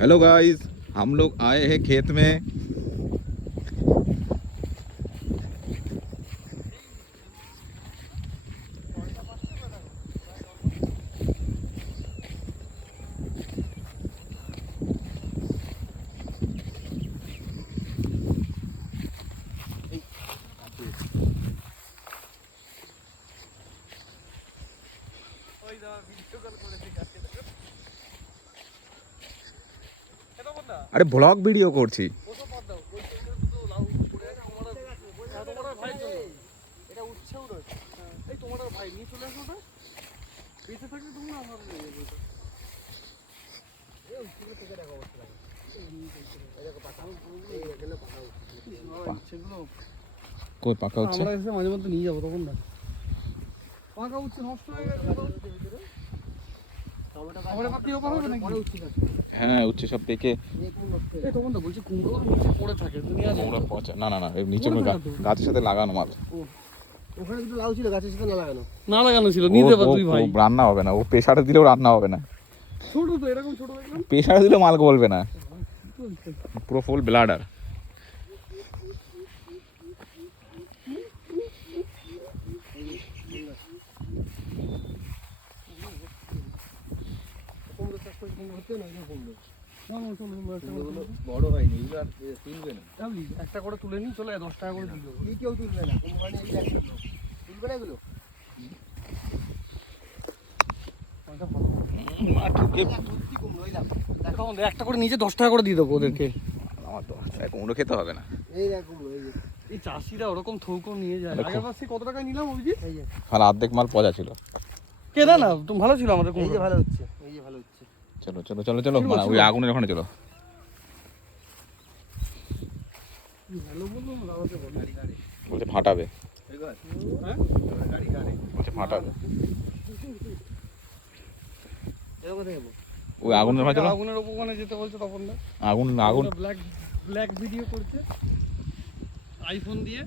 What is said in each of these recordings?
Hello guys, हम लोग आए हैं खेत में। আরে ব্লগ ভিডিও করছি। কই পাকা হচ্ছে? আমরা এসে মাঝে মধ্যে নিয়ে যাবো তখন না। পাকা উচ্ছে নষ্ট হয়ে গেছে। হ্যাঁ, উচ্ছে সব পেকে তখন তো বলছি কুমড়ো নিচে পড়ে থাকে কুমড়ো পচা। না না না, এই নিচে গাছের সাথে লাগানো মাল। ওখানে দুটো লাউ ছিল গাছের সাথে না লাগানো ছিল। নিতে পার তুই ভাই, রান্না হবে না। ও প্রেসারে দিলেও রান্না হবে না। ছোট তো এরকম ছোট দেখলাম। প্রেসারে দিলেও মাল বলবে না, পুরো ফুল ব্লাডার। বড় হয়নি, তুলবে না। একটা করে তুলে নিই, চলে 10 টাকা করে দিল। কেউ তুলবে না, তুলবে না এগুলো। একটা করে নিচে 10 টাকা করে দিয়ে দেবো ওদেরকে। আমার 10 টাকা কুমড়ো খেতে হবে না। এই চাষিরা ওরকম থৌকো নিয়ে যায়। আগের বার সে কত টাকায় নিলাম অভিজিৎ? আর অর্ধেক মাল পচা ছিল। কে না তুমি ভালো ছিল আমাদের কুমড়ো। ভালো হচ্ছে, এই যে ভালো হচ্ছে। চলো চলো চলো চলো, মানে ওই আগুনের ওখানে চলো। বলছে ফাটাবে, বলছে ফাটাবে। ওই আগুনের ওখানে চলো। আগুনের ওখানে যেতে বলছে তখন না। আগুন আগুন ব্ল্যাক ভিডিও করছে আইফোন দিয়ে।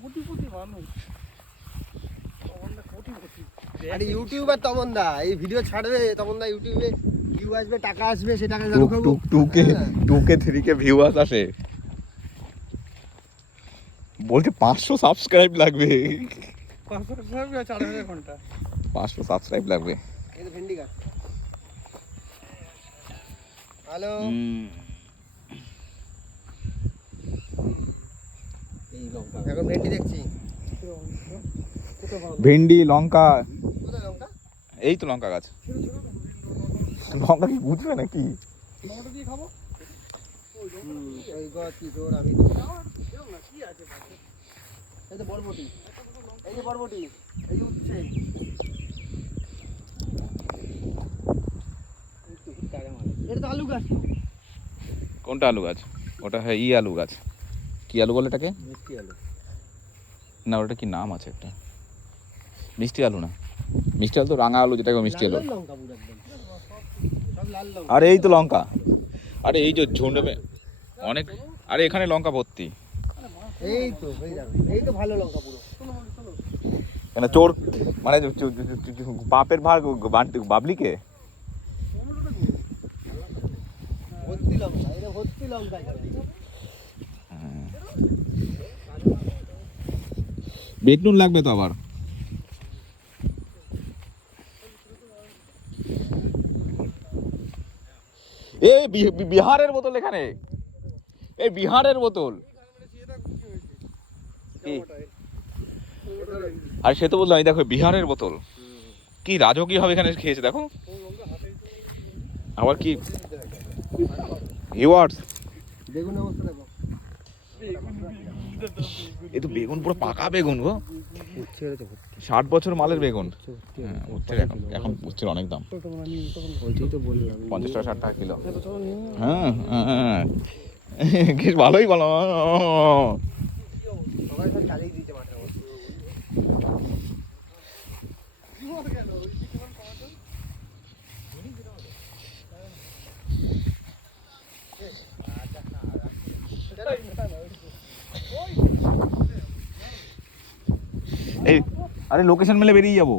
কোটি মানুষ, আরে ইউটিউবার তমন দা এই ভিডিও ছাড়বে, তমন দা ইউটিউবে ভিউ আসবে, টাকা আসবে, সে টাকা টুক টুক টুকে 3 কে ভিউ আসে। বলছে 500 সাবস্ক্রাইব লাগবে। 500 সাবস্ক্রাইব আর 4000 ঘন্টা। 500 সাবস্ক্রাইব লাগবে। এই তো ভেন্ডি গাছ। হ্যালো, এই লঙ্কা এখন ভেন্ডি দেখছি। ভেন্ডি, লঙ্কা। কোথায় লঙ্কা? এই তো লঙ্কা গাছ। লঙ্কা কি বুঝবে নাকি? লঙ্কাটা দিয়ে খাবো। ওই গাছ কি তোর, আমি কি আছে? এই তো বরবটি, এই যে বরবটি, এই যে উচ্ছে। এটা তো আলু গাছ। কোনটা আলু গাছ? ওটা হ্যাঁ আলু গাছ। কি আলু বলে এটাকে? মিষ্টি আলু না, ওটা কি নাম আছে একটা। মিষ্টি আলু না, মিষ্টি আলু তো রাঙা আলু, যেটাকে মিষ্টি আলু। লঙ্কা পুরো একদম সব লাল লঙ্কা। আরে এই তো লঙ্কা। আরে এই যে ঝুন্ড অনেক। আরে এখানে লঙ্কা ভর্তি। এই তো এই তো ভালো লঙ্কা পুরো। কেন চোর মানে বাপের ভাগ বাবলিকে। ভর্তি লঙ্কা, এটা ভর্তি লঙ্কা এখানে। বেগুন লাগবে তো আবার। এই বিহারের বোতল এখানে, এই বিহারের বোতল। আর সে তো বললাম, এই দেখো বিহারের বোতল। কি রাজকীয় হবে এখানে খেয়েছে দেখো। আবার কি রিওয়ার্ডস। বেগুন অবস্থা দেখো। এই তো বেগুন পুরো পাকা বেগুন গো। উচ্ছে হয়েছে ভর্তি। 60 বছর মালের বেগুন। উচ্ছের এখন উচ্ছের অনেক দাম। ওইটাই তো বললাম, 50 টাকা 60 টাকা কিলো। হ্যাঁ হ্যাঁ, বেশ ভালোই বলো। সবাই খালি চালিয়ে দিতে মাঠের মধ্যে। এই আরে লোকেশন মেলে বেরিয়ে যাবো।